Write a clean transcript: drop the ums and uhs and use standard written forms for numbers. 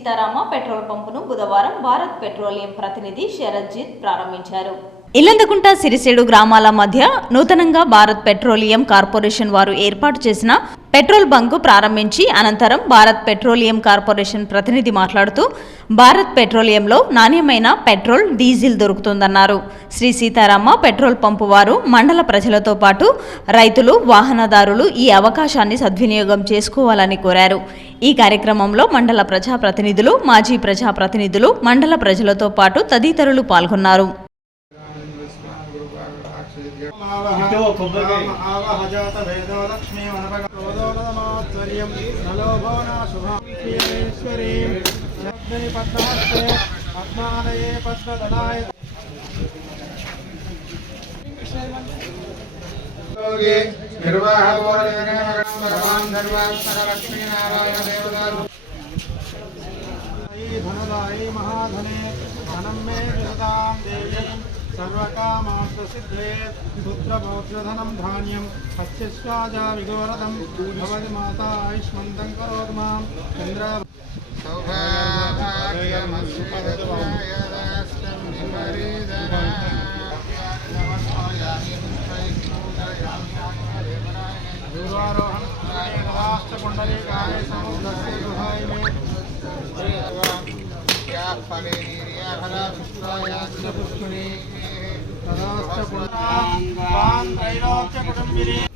Sitarama petrol పంపును బుధవారం Bharat petroleum ప్రతినిధి శరత్జిత్ ప్రారంభించారు. ఇల్లందకుంట సిరిసేడు గ్రామాల మధ్య నూతనంగా భారత్ పెట్రోలియం కార్పొరేషన్ వారు ఏర్పాటు చేసిన పెట్రోల్ బంకు ప్రారంభించి అనంతరం భారత్ పెట్రోలియం కార్పొరేషన్ ప్రతినిధి మాట్లాడుతూ భారత్ పెట్రోలియంలో నాణ్యమైన పెట్రోల్, డీజిల్ దొరుకుతుందన్నారు. శ్రీ సీతారామ పెట్రోల్ పంపు వారు మండల ప్రజలతో పాటు రైతులు, వాహనదారులు ఈ అవకాశాన్ని సద్వినియోగం చేసుకోవాలని కోరారు. ఈ కార్యక్రమంలో మండల ప్రజాప్రతినిధులు, మాజీ ప్రజాప్రతినిధులు, మండల ప్రజలతో పాటు తదితరులు పాల్గొన్నారు. सर्वकामार्थसिद्धे पुत्रपौत्रधनं धान्यं हस्यस्वाजा विगोरदं भवति माता आयुष्मन्तं करोतु मां चन्द्र दूरारोहणकुण्डलिकाय समुद्रस्य गुहाय मे पुष्करी तदास्तपुष्करी